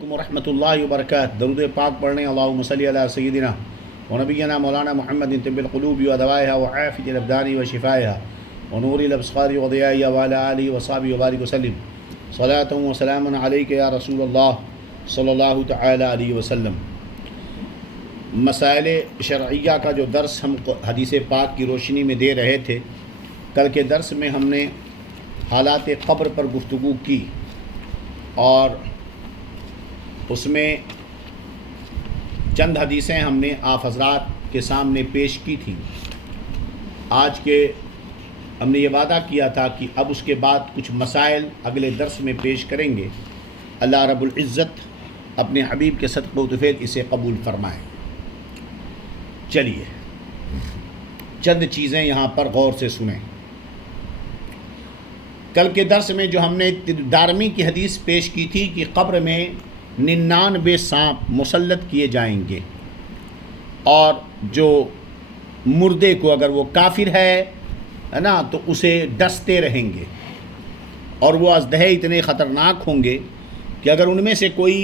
ورحمۃ اللہ وبرکاتہ۔ درود پاک پڑھنے اللہم صلی علی سیدنا و نبینا مولانا محمد طب القلوب و دوائها وعافیۃ الابدان و شفائها و نور الابصار و ضیائها وعلی آلہ وصحبہ وبارک وسلم صلاۃ و سلام علیک یا رسول اللہ صلی اللہ تعالی علیہ وسلم۔ مسائل شرعیہ کا جو درس ہم حدیث پاک کی روشنی میں دے رہے تھے، کل کے درس میں ہم نے حالات قبر پر گفتگو کی اور اس میں چند حدیثیں ہم نے آپ حضرات کے سامنے پیش کی تھیں۔ آج کے ہم نے یہ وعدہ کیا تھا کہ اب اس کے بعد کچھ مسائل اگلے درس میں پیش کریں گے۔ اللہ رب العزت اپنے حبیب کے صدقہ و طفیل اسے قبول فرمائے۔ چلیے چند چیزیں یہاں پر غور سے سنیں۔ کل کے درس میں جو ہم نے دارمی کی حدیث پیش کی تھی کہ قبر میں 99 سانپ مسلط کیے جائیں گے، اور جو مردے کو اگر وہ کافر ہے نا تو اسے ڈستے رہیں گے، اور وہ ازدہے اتنے خطرناک ہوں گے کہ اگر ان میں سے کوئی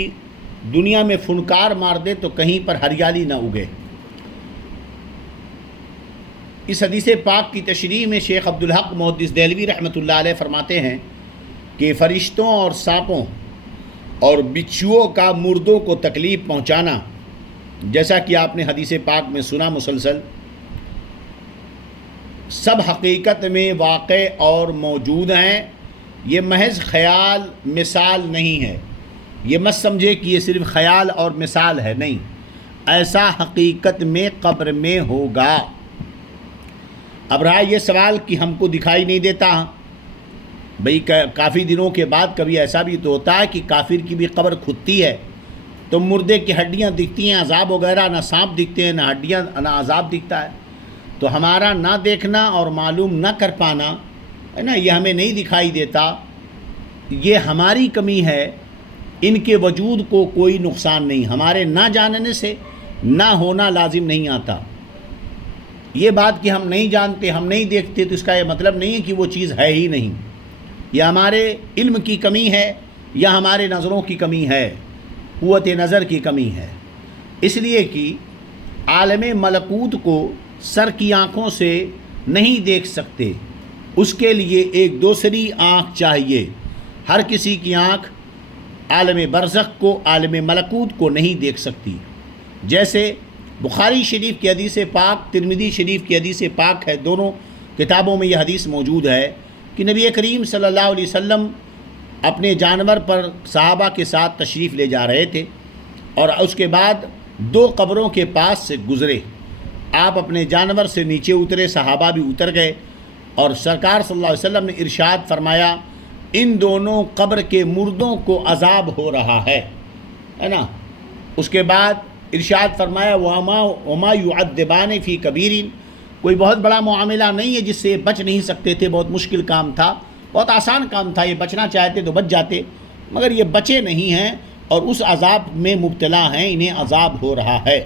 دنیا میں فنکار مار دے تو کہیں پر ہریالی نہ اگے۔ اس حدیث پاک کی تشریح میں شیخ عبدالحق محدث دہلوی رحمۃ اللہ علیہ فرماتے ہیں کہ فرشتوں اور سانپوں اور بچھوؤں کا مردوں کو تکلیف پہنچانا، جیسا کہ آپ نے حدیث پاک میں سنا مسلسل، سب حقیقت میں واقع اور موجود ہیں۔ یہ محض خیال مثال نہیں ہے، یہ مت سمجھے کہ یہ صرف خیال اور مثال ہے، نہیں، ایسا حقیقت میں قبر میں ہوگا۔ اب رہا یہ سوال کہ ہم کو دکھائی نہیں دیتا، بھئی کافی دنوں کے بعد کبھی ایسا بھی تو ہوتا ہے کہ کافر کی بھی قبر کھدتی ہے تو مردے کی ہڈیاں دکھتی ہیں، عذاب وغیرہ، نہ سانپ دکھتے ہیں، نہ ہڈیاں، نہ عذاب دکھتا ہے۔ تو ہمارا نہ دیکھنا اور معلوم نہ کر پانا ہے نا، یہ ہمیں نہیں دکھائی دیتا، یہ ہماری کمی ہے۔ ان کے وجود کو کوئی نقصان نہیں، ہمارے نہ جاننے سے نہ ہونا لازم نہیں آتا۔ یہ بات کہ ہم نہیں جانتے، ہم نہیں دیکھتے، تو اس کا یہ مطلب نہیں ہے کہ وہ چیز ہے ہی نہیں۔ یا ہمارے علم کی کمی ہے، یا ہمارے نظروں کی کمی ہے، قوت نظر کی کمی ہے۔ اس لیے کہ عالم ملکوت کو سر کی آنکھوں سے نہیں دیکھ سکتے، اس کے لیے ایک دوسری آنکھ چاہیے۔ ہر کسی کی آنکھ عالم برزخ کو، عالم ملکوت کو نہیں دیکھ سکتی۔ جیسے بخاری شریف کی حدیث پاک، ترمذی شریف کی حدیث پاک ہے، دونوں کتابوں میں یہ حدیث موجود ہے کہ نبی کریم صلی اللہ علیہ وسلم اپنے جانور پر صحابہ کے ساتھ تشریف لے جا رہے تھے، اور اس کے بعد 2 قبروں کے پاس سے گزرے۔ آپ اپنے جانور سے نیچے اترے، صحابہ بھی اتر گئے، اور سرکار صلی اللہ علیہ وسلم نے ارشاد فرمایا ان دونوں قبر کے مردوں کو عذاب ہو رہا ہے نا۔ اس کے بعد ارشاد فرمایا وما يعذبان فی کبیر، کوئی بہت بڑا معاملہ نہیں ہے جس سے بچ نہیں سکتے تھے، بہت مشکل کام تھا، بہت آسان کام تھا، یہ بچنا چاہتے تو بچ جاتے، مگر یہ بچے نہیں ہیں اور اس عذاب میں مبتلا ہیں، انہیں عذاب ہو رہا ہے۔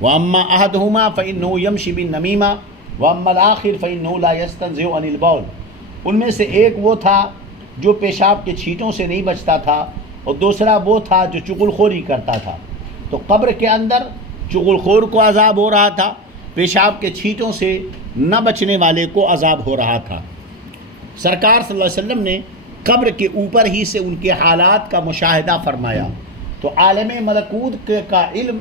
وَأَمَّا أَحَدُهُمَا فَإِنَّهُ يَمْشِي بِالنَّمِيمَةِ وَأَمَّا الْآخِرُ فَإِنَّهُ لَا يَسْتَنزِهُ عَنِ الْبَوْلِ، ان میں سے ایک وہ تھا جو پیشاب کے چھینٹوں سے نہیں بچتا تھا، اور دوسرا وہ تھا جو چغل خوری کرتا تھا۔ تو قبر کے اندر چغل خور کو عذاب ہو رہا تھا، پیشاب کے چھینٹوں سے نہ بچنے والے کو عذاب ہو رہا تھا۔ سرکار صلی اللہ علیہ وسلم نے قبر کے اوپر ہی سے ان کے حالات کا مشاہدہ فرمایا۔ تو عالم ملکوت کا علم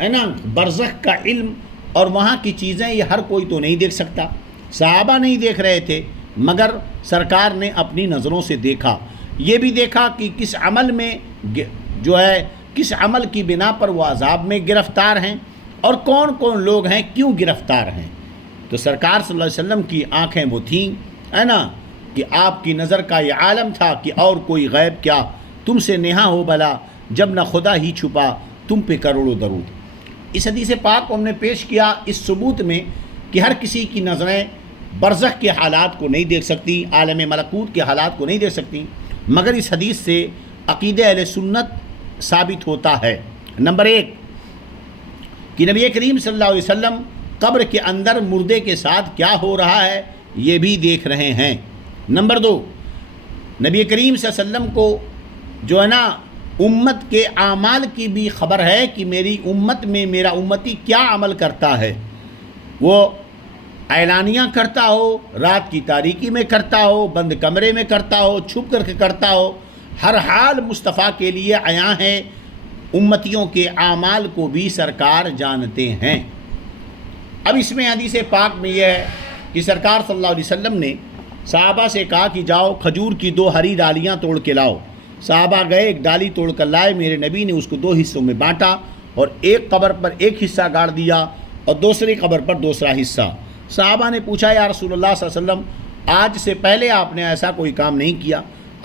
ہے نا، برزخ کا علم اور وہاں کی چیزیں، یہ ہر کوئی تو نہیں دیکھ سکتا۔ صحابہ نہیں دیکھ رہے تھے، مگر سرکار نے اپنی نظروں سے دیکھا۔ یہ بھی دیکھا کہ کس عمل میں جو ہے، کس عمل کی بنا پر وہ عذاب میں گرفتار ہیں، اور کون کون لوگ ہیں، کیوں گرفتار ہیں۔ تو سرکار صلی اللہ علیہ وسلم کی آنکھیں وہ تھیں ہے نا، کہ آپ کی نظر کا یہ عالم تھا کہ اور کوئی غیب کیا، تم سے نہا ہو بلا، جب نہ خدا ہی چھپا تم پہ کروڑوں درود۔ اس حدیث پاک کو ہم نے پیش کیا اس ثبوت میں کہ ہر کسی کی نظریں برزخ کے حالات کو نہیں دیکھ سکتی، عالم ملکوت کے حالات کو نہیں دیکھ سکتی، مگر اس حدیث سے عقیدہ اہل سنت ثابت ہوتا ہے۔ نمبر 1 کہ نبی کریم صلی اللہ علیہ وسلم قبر کے اندر مردے کے ساتھ کیا ہو رہا ہے یہ بھی دیکھ رہے ہیں۔ نمبر 2 نبی کریم صلی اللہ علیہ وسلم کو جو ہے نا امت کے اعمال کی بھی خبر ہے کہ میری امت میں میرا امتی کیا عمل کرتا ہے، وہ اعلانیہ کرتا ہو، رات کی تاریکی میں کرتا ہو، بند کمرے میں کرتا ہو، چھپ کر کے کرتا ہو، ہر حال مصطفیٰ کے لیے عیاں ہے۔ امتیوں کے اعمال کو بھی سرکار جانتے ہیں۔ اب اس میں حدیث پاک میں یہ ہے کہ سرکار صلی اللہ علیہ وسلم نے صحابہ سے کہا کہ جاؤ کھجور کی 2 ہری ڈالیاں توڑ کے لاؤ۔ صحابہ گئے، ایک ڈالی توڑ کر لائے، میرے نبی نے اس کو 2 حصوں میں بانٹا اور ایک قبر پر ایک حصہ گاڑ دیا اور دوسری قبر پر دوسرا حصہ۔ صحابہ نے پوچھا یا رسول اللہ صلی اللہ علیہ وسلم، آج سے پہلے آپ نے ایسا کوئی کام نہیں کیا،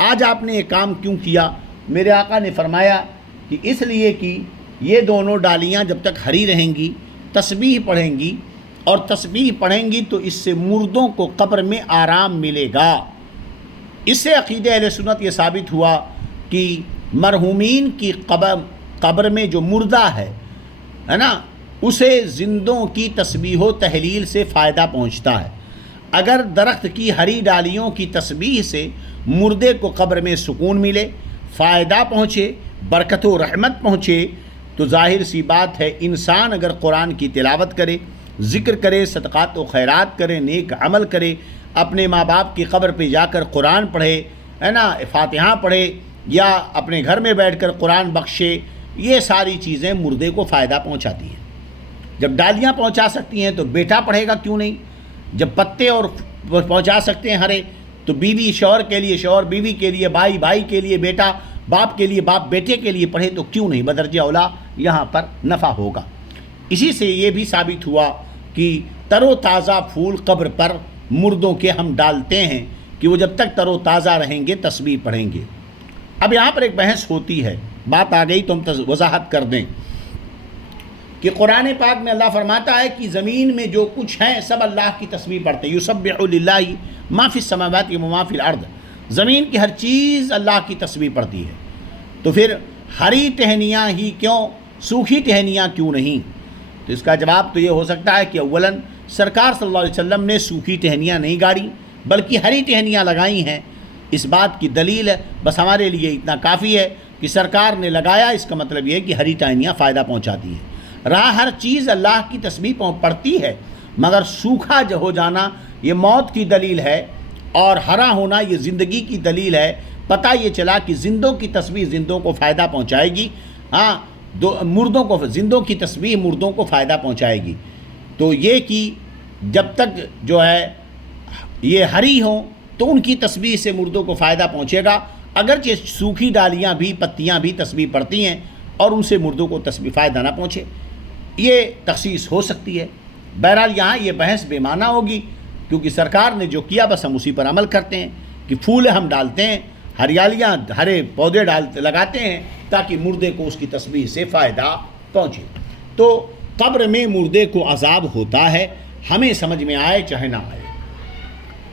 آج آپ نے یہ کام کیوں کیا؟ میرے آقا نے فرمایا کہ اس لیے کہ یہ دونوں ڈالیاں جب تک ہری رہیں گی تسبیح پڑھیں گی، اور تسبیح پڑھیں گی تو اس سے مردوں کو قبر میں آرام ملے گا۔ اس سے عقیدہ اہل سنت یہ ثابت ہوا کہ مرحومین کی قبر میں جو مردہ ہے نا، اسے زندوں کی تسبیح و تحلیل سے فائدہ پہنچتا ہے۔ اگر درخت کی ہری ڈالیوں کی تسبیح سے مردے کو قبر میں سکون ملے، فائدہ پہنچے، برکت و رحمت پہنچے، تو ظاہر سی بات ہے انسان اگر قرآن کی تلاوت کرے، ذکر کرے، صدقات و خیرات کرے، نیک عمل کرے، اپنے ماں باپ کی قبر پہ جا کر قرآن پڑھے، ہے نا، فاتحہ پڑھے، یا اپنے گھر میں بیٹھ کر قرآن بخشے، یہ ساری چیزیں مردے کو فائدہ پہنچاتی ہیں۔ جب ڈالیاں پہنچا سکتی ہیں تو بیٹا پڑھے گا کیوں نہیں؟ جب پتے اور پہنچا سکتے ہیں ہرے، تو بیوی شوہر کے لیے، شوہر بیوی کے لیے، بھائی بھائی کے لیے، بیٹا باپ کے لیے، باپ بیٹے کے لیے پڑھے تو کیوں نہیں؟ بدرجہ اولا یہاں پر نفع ہوگا۔ اسی سے یہ بھی ثابت ہوا کہ تر و تازہ پھول قبر پر مردوں کے ہم ڈالتے ہیں کہ وہ جب تک تر و تازہ رہیں گے تسبیح پڑھیں گے۔ اب یہاں پر ایک بحث ہوتی ہے، بات آ گئی تو ہم وضاحت کر دیں کہ قرآن پاک میں اللہ فرماتا ہے کہ زمین میں جو کچھ ہیں سب اللہ کی تسبیح پڑھتے ہیں۔ یسبح للہ ما فی السماوات و ما فی الارض، زمین کی ہر چیز اللہ کی تسبیح پڑھتی ہے۔ تو پھر ہری ٹہنیاں ہی کیوں، سوکھی ٹہنیاں کیوں نہیں؟ تو اس کا جواب تو یہ ہو سکتا ہے کہ اولاً سرکار صلی اللہ علیہ وسلم نے سوکھی ٹہنیاں نہیں گاڑی بلکہ ہری ٹہنیاں لگائی ہیں۔ اس بات کی دلیل ہے، بس ہمارے لیے اتنا کافی ہے کہ سرکار نے لگایا، اس کا مطلب یہ ہے کہ ہری ٹہنیاں فائدہ پہنچاتی ہیں۔ رہا ہر چیز اللہ کی تسبیح پڑھتی ہے، مگر سوکھا ہو جانا یہ موت کی دلیل ہے اور ہرا ہونا یہ زندگی کی دلیل ہے۔ پتہ یہ چلا کہ زندوں کی تسبیح زندوں کو فائدہ پہنچائے گی، ہاں مردوں کو، زندوں کی تسبیح مردوں کو فائدہ پہنچائے گی۔ تو یہ کہ جب تک جو ہے یہ ہری ہوں تو ان کی تسبیح سے مردوں کو فائدہ پہنچے گا، اگرچہ سوکھی ڈالیاں بھی، پتیاں بھی تسبیح پڑھتی ہیں اور ان سے مردوں کو تسبیح فائدہ نہ پہنچے، یہ تخصیص ہو سکتی ہے۔ بہرحال یہاں یہ بحث بے معنی ہوگی، کیونکہ سرکار نے جو کیا بس ہم اسی پر عمل کرتے ہیں کہ پھول ہم ڈالتے ہیں، ہریالیاں، ہرے پودے لگاتے ہیں تاکہ مردے کو اس کی تسبیح سے فائدہ پہنچے۔ تو قبر میں مردے کو عذاب ہوتا ہے، ہمیں سمجھ میں آئے چاہے نہ آئے۔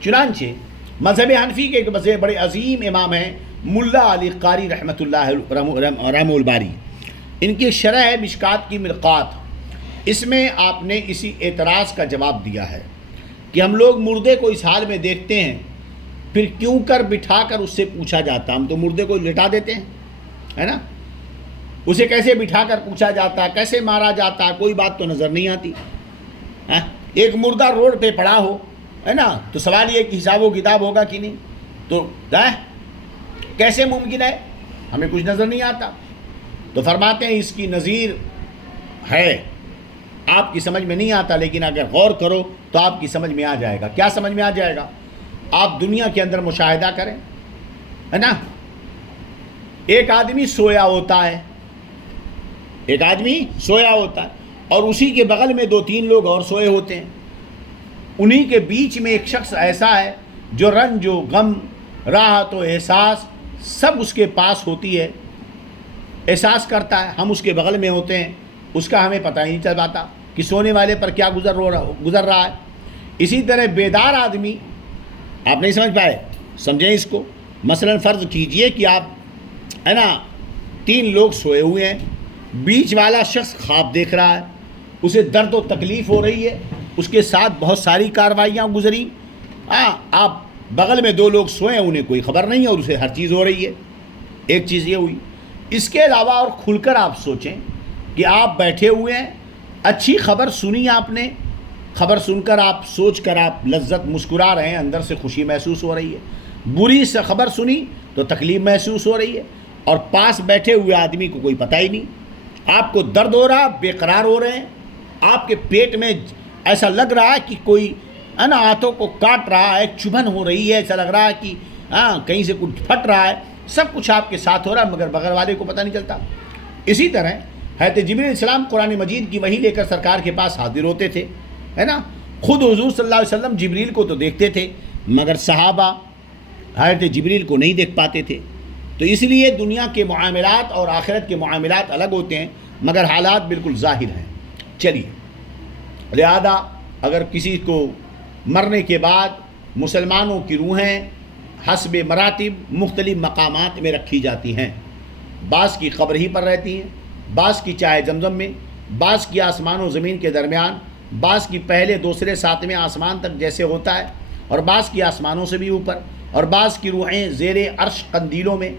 چنانچہ مذہب حنفی کے ایک بڑے عظیم امام ہیں ملا علی قاری رحمۃ اللہ رحمہ الباری، ان کی شرح ہے مشکات کی مرقات، اس میں آپ نے اسی اعتراض کا جواب دیا ہے کہ ہم لوگ مردے کو اس حال میں دیکھتے ہیں، پھر کیوں کر بٹھا کر اس سے پوچھا جاتا؟ ہم تو مردے کو لٹا دیتے ہیں، ہے نا، اسے کیسے بٹھا کر پوچھا جاتا، کیسے مارا جاتا، کوئی بات تو نظر نہیں آتی۔ ایک مردہ روڈ پہ پڑا ہو، ہے نا، تو سوال یہ کہ حساب و کتاب ہوگا کہ نہیں؟ تو کیسے ممکن ہے؟ ہمیں کچھ نظر نہیں آتا۔ تو فرماتے ہیں اس کی نظیر ہے، آپ کی سمجھ میں نہیں آتا، لیکن اگر غور کرو تو آپ کی سمجھ میں آ جائے گا۔ کیا سمجھ میں آ جائے گا؟ آپ دنیا کے اندر مشاہدہ کریں، ہے نا، ایک آدمی سویا ہوتا ہے، ایک آدمی سویا ہوتا ہے اور اسی کے بغل میں 2-3 لوگ اور سوئے ہوتے ہیں، انہی کے بیچ میں ایک شخص ایسا ہے جو رنج و غم، راحت و احساس سب اس کے پاس ہوتی ہے، احساس کرتا ہے، ہم اس کے بغل میں ہوتے ہیں، اس کا ہمیں پتہ ہی نہیں چل پاتا کہ سونے والے پر کیا گزر رہا ہے۔ اسی طرح بیدار آدمی، آپ نہیں سمجھ پائے، سمجھیں اس کو، مثلا فرض کیجئے کہ آپ، ہے نا، 3 لوگ سوئے ہوئے ہیں، بیچ والا شخص خواب دیکھ رہا ہے، اسے درد و تکلیف ہو رہی ہے، اس کے ساتھ بہت ساری کاروائیاں گزری، آپ بغل میں 2 لوگ سوئے ہیں، انہیں کوئی خبر نہیں ہے اور اسے ہر چیز ہو رہی ہے۔ ایک چیز یہ ہوئی۔ اس کے علاوہ اور کھل کر آپ سوچیں کہ آپ بیٹھے ہوئے ہیں، اچھی خبر سنی آپ نے، خبر سن کر آپ سوچ کر آپ لذت مسکرا رہے ہیں، اندر سے خوشی محسوس ہو رہی ہے۔ بری سے خبر سنی تو تکلیف محسوس ہو رہی ہے، اور پاس بیٹھے ہوئے آدمی کو کوئی پتہ ہی نہیں، آپ کو درد ہو رہا، بے قرار ہو رہے ہیں، آپ کے پیٹ میں ایسا لگ رہا ہے کہ کوئی ہے نا ہاتھوں کو کاٹ رہا ہے، چبھن ہو رہی ہے، ایسا لگ رہا ہے کہ کہیں سے کچھ پھٹ رہا ہے، سب کچھ آپ کے ساتھ ہو رہا ہے مگر بغیر والے کو پتہ نہیں چلتا۔ اسی طرح حضرت جبریل علیہ السلام قرآن مجید کی وحی لے کر سرکار کے پاس حاضر ہوتے تھے، ہے نا، خود حضور صلی اللہ علیہ وسلم جبریل کو تو دیکھتے تھے مگر صحابہ حضرت جبریل کو نہیں دیکھ پاتے تھے۔ تو اس لیے دنیا کے معاملات اور آخرت کے معاملات الگ ہوتے ہیں مگر حالات بالکل ظاہر ہیں۔ چلیے، لہذا اگر کسی کو مرنے کے بعد مسلمانوں کی روحیں حسب مراتب مختلف مقامات میں رکھی جاتی ہیں، بعض کی قبر ہی پر رہتی ہیں، بعض کی چاہے زمزم میں، بعض کی آسمان و زمین کے درمیان، بعض کی پہلے دوسرے ساتویں آسمان تک جیسے ہوتا ہے، اور بعض کی آسمانوں سے بھی اوپر، اور بعض کی روحیں زیر عرش قندیلوں میں،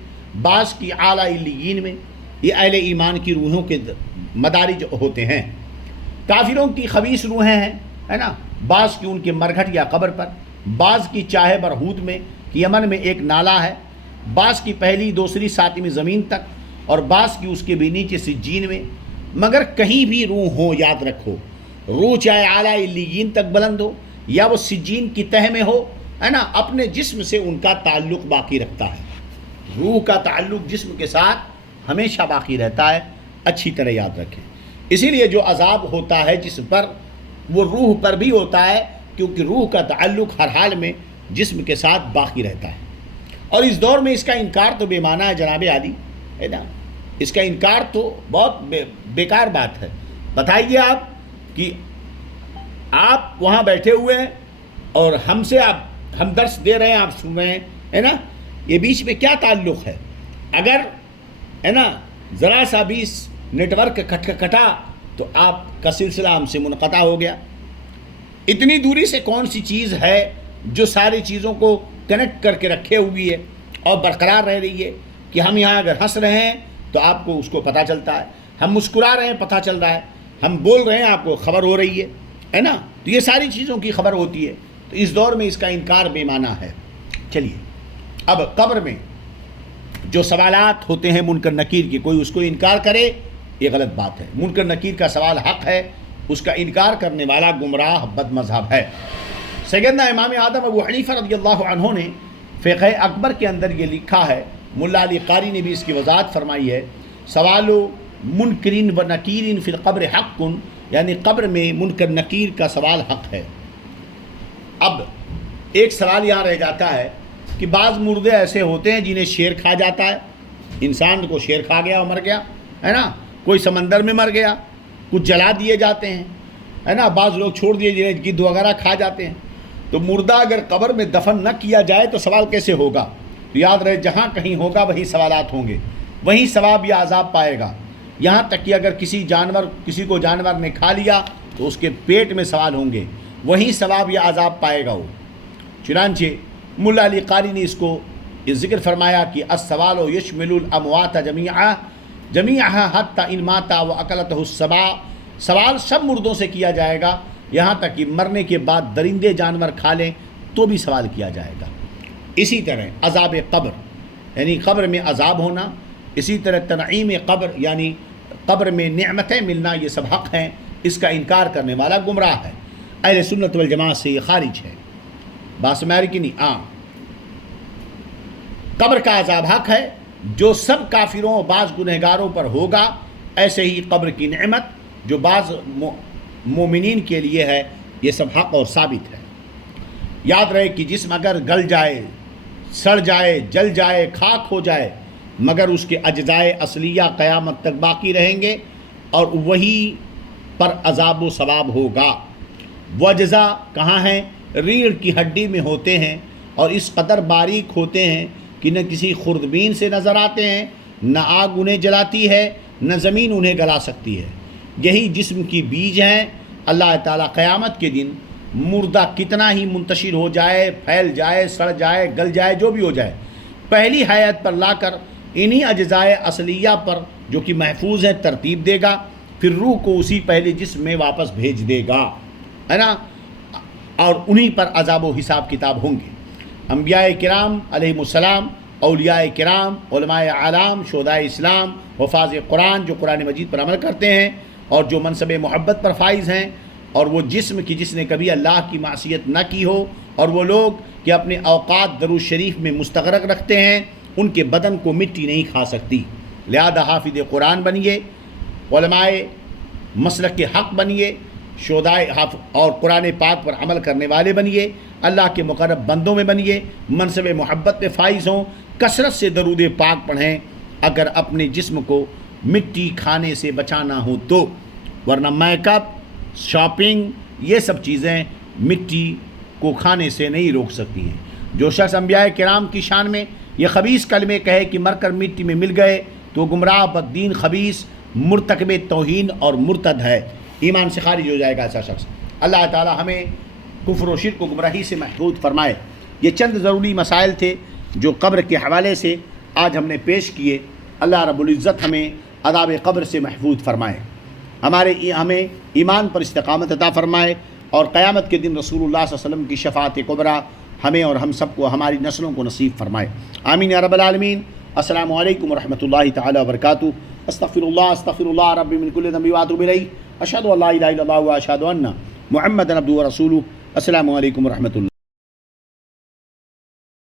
بعض کی اعلیٰ علیین میں۔ یہ اہل ایمان کی روحوں کے مدارج ہوتے ہیں۔ کافروں کی خبیث روحیں ہیں، ہے نا، بعض کی ان کے مرگھٹ یا قبر پر، بعض کی چاہے برہوت میں کہ یمن میں ایک نالہ ہے، بعض کی پہلی دوسری ساتویں زمین تک، اور بعض کی اس کے بھی نیچے سجین میں۔ مگر کہیں بھی روح ہو، یاد رکھو، روح چاہے اعلیٰ علیین تک بلند ہو یا وہ سجین کی تہ میں ہو، ہے نا، اپنے جسم سے ان کا تعلق باقی رکھتا ہے۔ روح کا تعلق جسم کے ساتھ ہمیشہ باقی رہتا ہے، اچھی طرح یاد رکھیں۔ اسی لیے جو عذاب ہوتا ہے جسم پر وہ روح پر بھی ہوتا ہے، کیونکہ روح کا تعلق ہر حال میں جسم کے ساتھ باقی رہتا ہے۔ اور اس دور میں اس کا انکار تو بے معنی ہے جناب عالی، ہے نا، اس کا انکار تو بہت بیکار بات ہے۔ بتائیے آپ کہ آپ وہاں بیٹھے ہوئے ہیں اور ہم درس دے رہے ہیں، آپ سن رہے ہیں، ہے نا، یہ بیچ میں کیا تعلق ہے؟ اگر ہے نا ذرا سا بھی نیٹ ورک کٹا تو آپ کا سلسلہ ہم سے منقطع ہو گیا۔ اتنی دوری سے کون سی چیز ہے جو ساری چیزوں کو کنیکٹ کر کے رکھے ہوئی ہے اور برقرار رہ رہی ہے کہ ہم یہاں اگر ہنس رہے ہیں تو آپ کو اس کو پتہ چلتا ہے، ہم مسکرا رہے ہیں پتہ چل رہا ہے، ہم بول رہے ہیں آپ کو خبر ہو رہی ہے نا، تو یہ ساری چیزوں کی خبر ہوتی ہے۔ تو اس دور میں اس کا انکار بے معنی ہے۔ چلیے، اب قبر میں جو سوالات ہوتے ہیں منکر نکیر کی، کوئی اس کو انکار کرے یہ غلط بات ہے۔ منکر نکیر کا سوال حق ہے، اس کا انکار کرنے والا گمراہ بد مذہب ہے۔ سیدنا امام اعظم ابو حنیفہ رضی اللہ عنہ نے فقہ اکبر کے اندر یہ لکھا ہے، ملا علی قاری نے بھی اس کی وضاحت فرمائی ہے، سوال منکرین و نکیرین فی القبر حق، یعنی قبر میں منکر نکیر کا سوال حق ہے۔ اب ایک سوال یہاں رہ جاتا ہے کہ بعض مردے ایسے ہوتے ہیں جنہیں شیر کھا جاتا ہے، انسان کو شیر کھا گیا اور مر گیا، ہے نا، کوئی سمندر میں مر گیا، کچھ جلا دیے جاتے ہیں، ہے نا، بعض لوگ چھوڑ دیے جنہیں گدھ وغیرہ کھا جاتے ہیں۔ تو مردہ اگر قبر میں دفن نہ کیا جائے تو سوال کیسے ہوگا؟ تو یاد رہے، جہاں کہیں ہوگا وہیں سوالات ہوں گے، وہیں ثواب یا عذاب پائے گا۔ یہاں تک کہ اگر کسی کو جانور نے کھا لیا تو اس کے پیٹ میں سوال ہوں گے، وہیں ثواب یا عذاب پائے گا وہ۔ چنانچہ ملا علی قاری نے اس کو ذکر فرمایا کہ السوال یشمل الاموات جمیعا حتی ان ماتا واکلتہ السباع، سوال سب مردوں سے کیا جائے گا، یہاں تک کہ مرنے کے بعد درندے جانور کھا لیں تو بھی سوال کیا جائے گا۔ اسی طرح عذاب قبر، یعنی قبر میں عذاب ہونا، اسی طرح تنعیم قبر یعنی قبر میں نعمتیں ملنا، یہ سب حق ہیں، اس کا انکار کرنے والا گمراہ ہے۔ اہل سنت والجماعت سے یہ خارج ہے۔ بات سمجھ کی نہیں؟ قبر کا عذاب حق ہے جو سب کافروں اور بعض گنہگاروں پر ہوگا، ایسے ہی قبر کی نعمت جو بعض مومنین کے لیے ہے، یہ سب حق اور ثابت ہے۔ یاد رہے کہ جسم اگر گل جائے، سڑ جائے، جل جائے، خاک ہو جائے، مگر اس کے اجزائے اصلیہ قیامت تک باقی رہیں گے اور وہی پر عذاب و ثواب ہوگا۔ وہ اجزا کہاں ہیں؟ ریڑھ کی ہڈی میں ہوتے ہیں، اور اس قدر باریک ہوتے ہیں کہ نہ کسی خوردبین سے نظر آتے ہیں، نہ آگ انہیں جلاتی ہے، نہ زمین انہیں گلا سکتی ہے۔ یہی جسم کی بیج ہیں۔ اللہ تعالیٰ قیامت کے دن مردہ کتنا ہی منتشر ہو جائے، پھیل جائے، سڑ جائے، گل جائے، جو بھی ہو جائے، پہلی حیات پر لا کر انہی اجزائے اصلیہ پر جو کہ محفوظ ہیں ترتیب دے گا، پھر روح کو اسی پہلے جسم میں واپس بھیج دے گا، ہے نا، اور انہی پر عذاب و حساب کتاب ہوں گے۔ انبیاء کرام علیہم السلام، اولیاء کرام، علماء اعلام، شہداء اسلام، حفاظ قرآن جو قرآن مجید پر عمل کرتے ہیں اور جو منصب محبت پر فائز ہیں، اور وہ جسم کی جس نے کبھی اللہ کی معصیت نہ کی ہو، اور وہ لوگ کہ اپنے اوقات درود شریف میں مستغرق رکھتے ہیں، ان کے بدن کو مٹی نہیں کھا سکتی۔ لہذا حافظ قرآن بنیے، علماء مسلک کے حق بنیے، شہداء اور قرآن پاک پر عمل کرنے والے بنیے، اللہ کے مقرب بندوں میں بنیے، منصب محبت پہ فائز ہوں، کثرت سے درود پاک پڑھیں اگر اپنے جسم کو مٹی کھانے سے بچانا ہو تو، ورنہ میک اپ، شاپنگ، یہ سب چیزیں مٹی کو کھانے سے نہیں روک سکتی ہیں۔ جو شخص انبیاء کرام کی شان میں یہ خبیث کلمے کہے کہ مر کر مٹی میں مل گئے تو گمراہ، بددین، خبیث، مرتکب توہین اور مرتد ہے، ایمان سے خارج ہو جائے گا ایسا شخص۔ اللہ تعالی ہمیں کفر و شرک و گمراہی سے محفوظ فرمائے۔ یہ چند ضروری مسائل تھے جو قبر کے حوالے سے آج ہم نے پیش کیے۔ اللہ رب العزت ہمیں عذاب قبر سے محفوظ فرمائے، ہمیں ایمان پر استقامت عطا فرمائے، اور قیامت کے دن رسول اللہ صلی اللہ علیہ وسلم کی شفاعت کبریٰ ہمیں اور ہم سب کو، ہماری نسلوں کو نصیب فرمائے۔ آمین یا رب العالمین۔ السلام علیکم ورحمۃ اللہ تعالی وبرکاتہ۔ استغفر اللہ ربی من کل ذنب واتوب الیہ، اشہد ان لا الہ الا اللہ واشہد ان محمدا عبدہ ورسولہ۔ السلام علیکم ورحمۃ اللہ۔